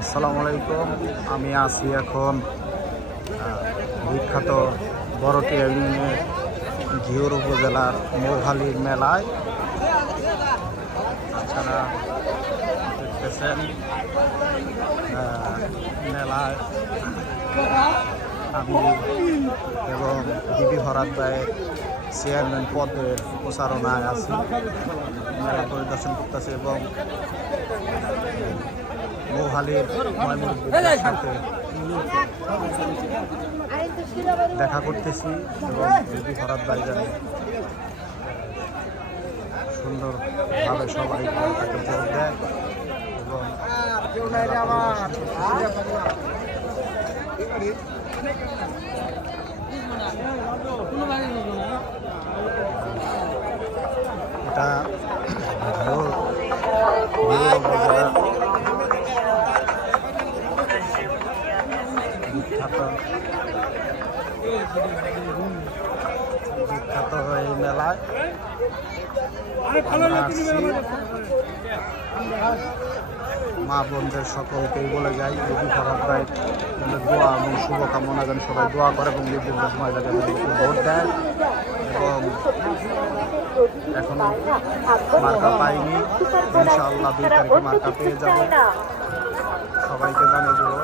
আসসালামু আলাইকুম। আমি আছি এখন বিখ্যাত বড়টিয়া ইউনিয়নের ঘিওর উপজেলার মৌহালির মেলায়। আপনারা দেখতেছেন মেলায় আমি এবং বিবি ভরাত ভাইয়ের চেয়ারম্যান পদের প্রচারণায় আছি, মেলা পরিদর্শন করতেছি এবং মৌহালির ময়মুরব্বীদের সাথে দেখা করতেছি এবং বিবি ভরাত ভাই যেন সুন্দরভাবে সবাই তাকে ভোট দেয় এবং এটা বিখ্যাত এই মেলায় মা বোনদের সকলকেই বলে যাই বিবি ভরাত ভাই দোয়া এবং শুভকামনা যেন সবাই দোয়া করে এবং বিভিন্ন সময় যাতে ভোট দেয় এবং এখনো মার্কা পাইনি, ইনশাআল্লাহ 2 তারিখে মার্কা পেয়ে যাব, সবাইকে জানিয়ে দেবো।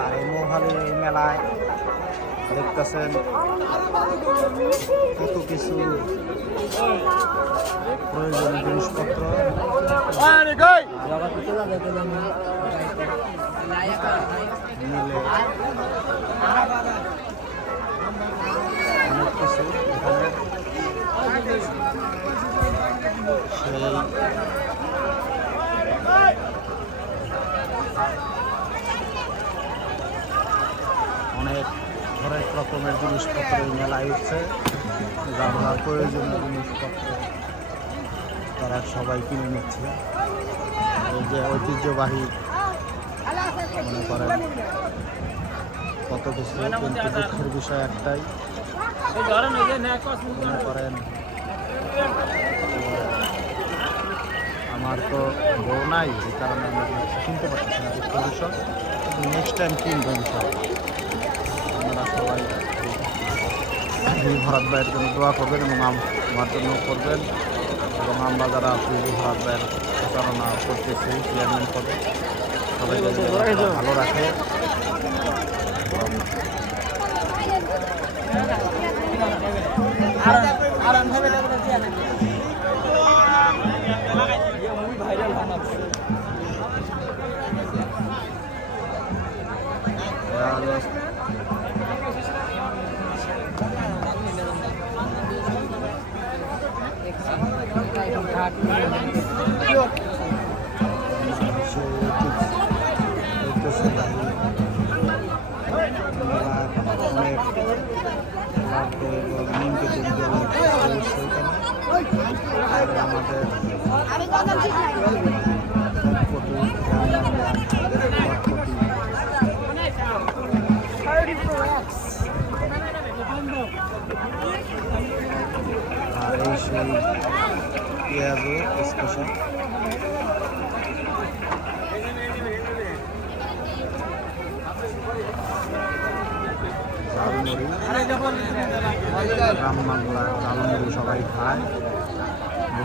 আর এই মৌহালি এই মেলায় দেখতেছেন কত কিছু প্রয়োজনীয় জিনিসপত্র মিলে অনেক কিছু এখানে সেই অনেক হরেক রকমের জিনিসপত্র এই মেলায় উঠছে, যার প্রয়োজনীয় জিনিসপত্র তারা সবাই কিনে নিচ্ছে। এই যে ঐতিহ্যবাহী মনে করেন কত কিছু, কিন্তু দুঃখের বিষয় একটাই, মনে করেন আমার তো বউ নাই, এই কারণে আমি কিনতে পারতেছি না দুঃখের বিষয়, কিন্তু নেক্সট টাইম কিনবো ইনশাআল্লাহ। আপনারা সবাই ভরাত ভাইয়ের জন্য দোয়া করবেন এবং আমার জন্য করবেন এবং আমরা যারা ভরাত ভাইয়ের প্রচারণা করতেছি চেয়ারম্যান পদে সবাইকে ভালো রাখে। আর এই সেই পেঁয়াজও স্পেশাল ঝালমুড়ি, গ্রাম বাংলা ঝালমুড়ি সবাই খায়,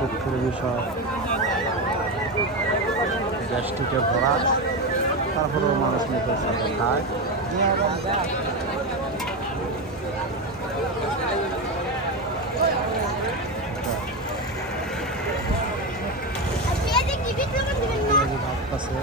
দুঃখের বিষয় গ্যাস্ট্রিকে ভরা, তারপরেও মানুষ মুখের সাথে খায়। ভাবতেছে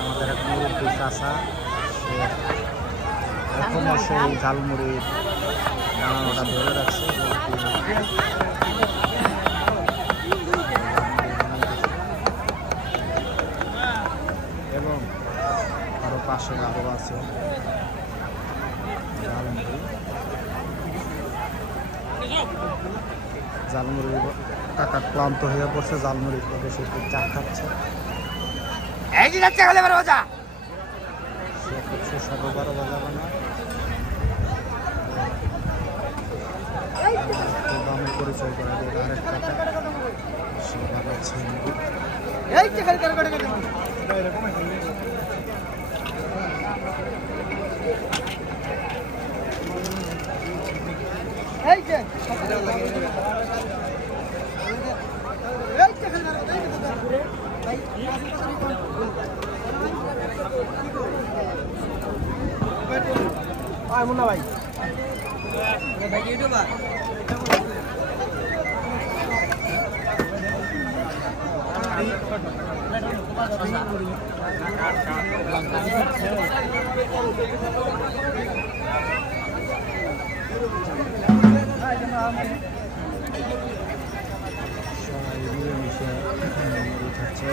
আমাদের এক মুরব্বী চাষা, সে এখনও সেই ঝালমুড়ির দানানোটা ধরে রাখছে এবং আরও পাশে আরও আছে। জালমুড়ি কাকা ক্লান্ত হয়ে পড়ছে, জালমুড়ি বেশি একটু চা খাচ্ছে। সে খুব সুস্বাদু 12 ভাজা বানায়। দামে পরিচয় করা যায় আরেক কাকা, সে বানাচ্ছে মুড়ি। মুন্না ভাই সবাই মিলেমিশে মুড়ি খাচ্ছে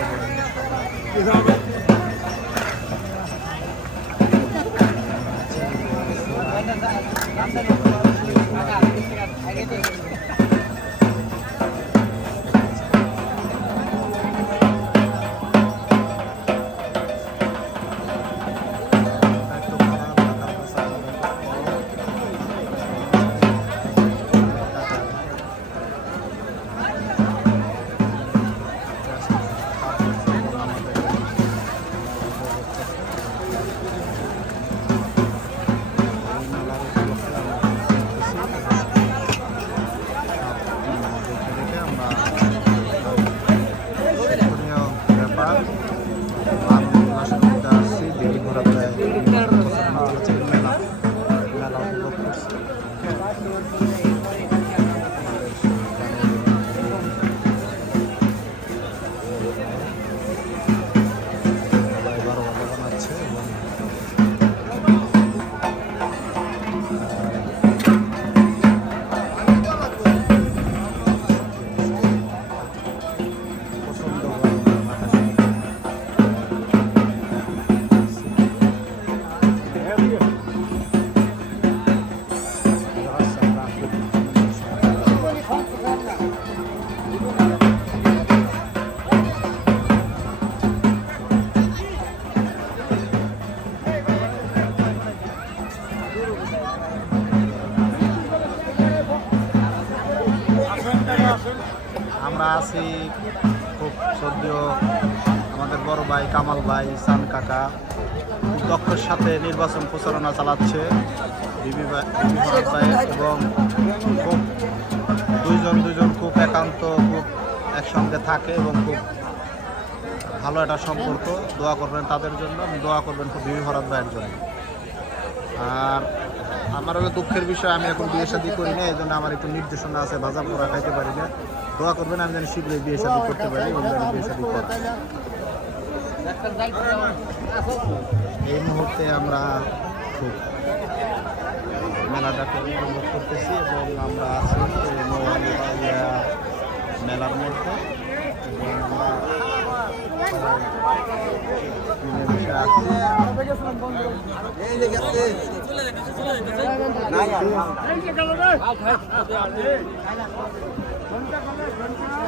আমরা আছি খুব সদ্য আমাদের বড় ভাই কামাল ভাই সান কাকা খুব দক্ষের সাথে নির্বাচন প্রচারণা চালাচ্ছে বিবি ভাই এবং খুব দুইজন খুব একান্ত খুব একসঙ্গে থাকে এবং খুব ভালো একটা সম্পর্ক। দোয়া করবেন তাদের জন্য, দোয়া করবেন খুব বিবি ভরত ভাইয়ের জন্য। আর আমার হলো দুঃখের বিষয়, আমি এখন বিয়ে শাদী করি না, এই জন্য আমার একটু নির্দেশনা আছে, ভাজা পোড়া খাইতে পারি না। দোয়া করবেন আমি যেন শীঘ্রই বিয়ে শাদী করতে পারি এবং বিয়ে শাদী করি। এই মুহূর্তে আমরা খুব মেলাটাকে উপভোগ করতেছি এবং আমরা আছি মেলার মধ্যে এবং আমরা মিলেমিশে আছি।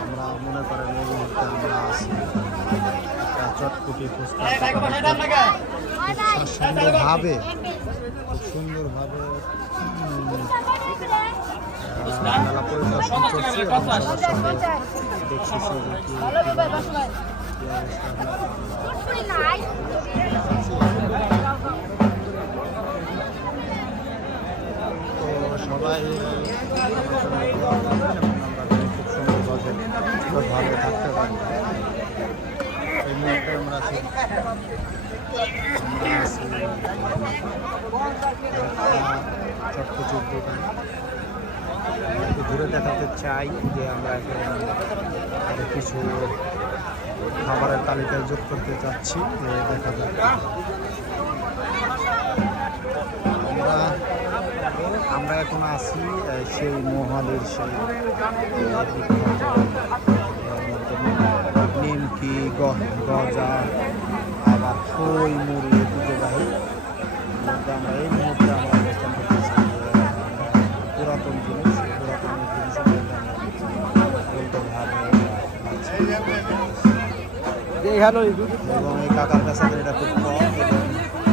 আমরা মনে করেন এই মুহূর্তে আমরা আছি চটকুটি ফুচকা সুন্দরভাবে মেলা পরিদর্শন করছি এবং সবার সঙ্গে দেখছি তো সবাই খুব সুন্দরভাবে ভালো থাকতে পারি। এই মুহূর্তে আমরা আছি চটকুটির দোকান। একটু ঘুরে দেখাতে চাই যে আমরা এখন আরো কিছু খাবারের তালিকায় যোগ করতে চাচ্ছি, দেখা যাক। আমরা এখন আছি সেই মহালের সেই নিমকি গজা আবার খই মুড়ি ঐতিহ্যবাহী আমরা এই মুহূর্তে আমরা এবং এই কাকার পেশাদের এটা খুব কম এবং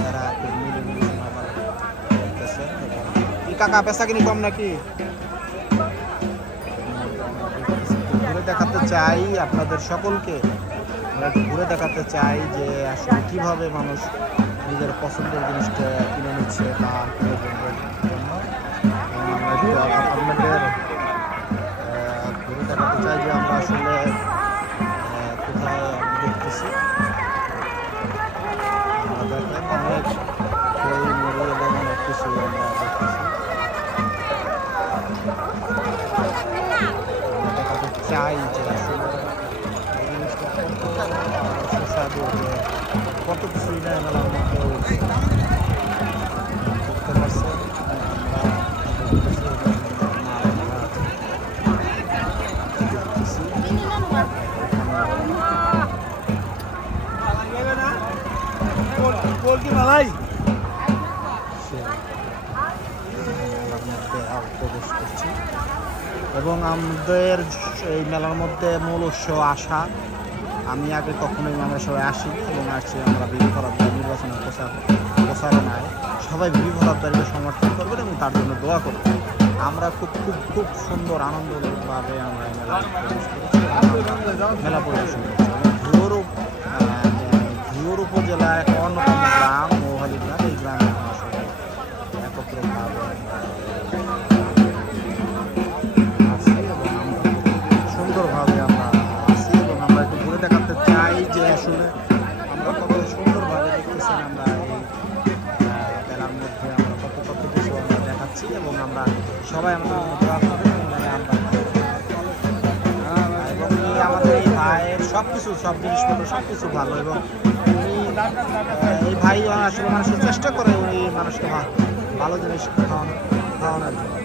তারা খুব মিলেমিশে আবার করতেছে। এই কাকা পেশা কিনি কম নাকি? ঘুরে দেখাতে চাই আপনাদের সকলকে, আমরা একটু ঘুরে দেখাতে চাই যে আসলে কীভাবে মানুষ নিজের পছন্দের জিনিসটা কিনে নিচ্ছে বা কিনে কিনবার জন্য। আমরা একটু আপনাদের ঘুরে দেখাতে চাই যে আমরা আসলে কোথায় দেখতেছি। আমরা দেখেন অনেক খই মুড়ি এবং অনেক কিছু আমরা দেখতেছি। দেখাতে চাই যে আসলে এই জিনিসটা কত সুস্বাদু, যে কত কিছুই না মেলার মধ্যে দেখতে পারছেন। প্রবেশ করছি এবং আমাদের এই মেলার মধ্যে মূল উৎস আসা। আমি আগে কখনোই মেলার সবাই আসিনি এবং আসছি আমরা বিবি বরাদ্দার নির্বাচনের প্রচারণায় সবাই বিবি বরাদ্দারকে সমর্থন করবেন এবং তার জন্য দোয়া করবেন। আমরা খুব খুব খুব সুন্দর আনন্দভাবে আমরা এই মেলা প্রবেশ করেছি, মেলা পরিদর্শন করছি। ঘিওর উপজেলার এক অন্যতম গ্রাম মৌহালি গ্রাম, এই গ্রামে আমরা সবাই একত্রভাবে আছি এবং আমরা সুন্দরভাবে আমরা আছি এবং আমরা একটু ঘুরে দেখাতে চাই যে আসলে আমরা কত সুন্দরভাবে দেখতেছেন। আমরা এই মেলার মধ্যে আমরা কত কিছু আমরা দেখাচ্ছি এবং আমরা সবাই আমাদের দোয়া করবো এবং আমাদের এই ভাইয়ের সব জিনিসপত্র সব কিছু ভালো এবং এই ভাই আসলে মানুষের চেষ্টা করে উনি মানুষকে ভালো জিনিস খাওয়ানোর জন্য।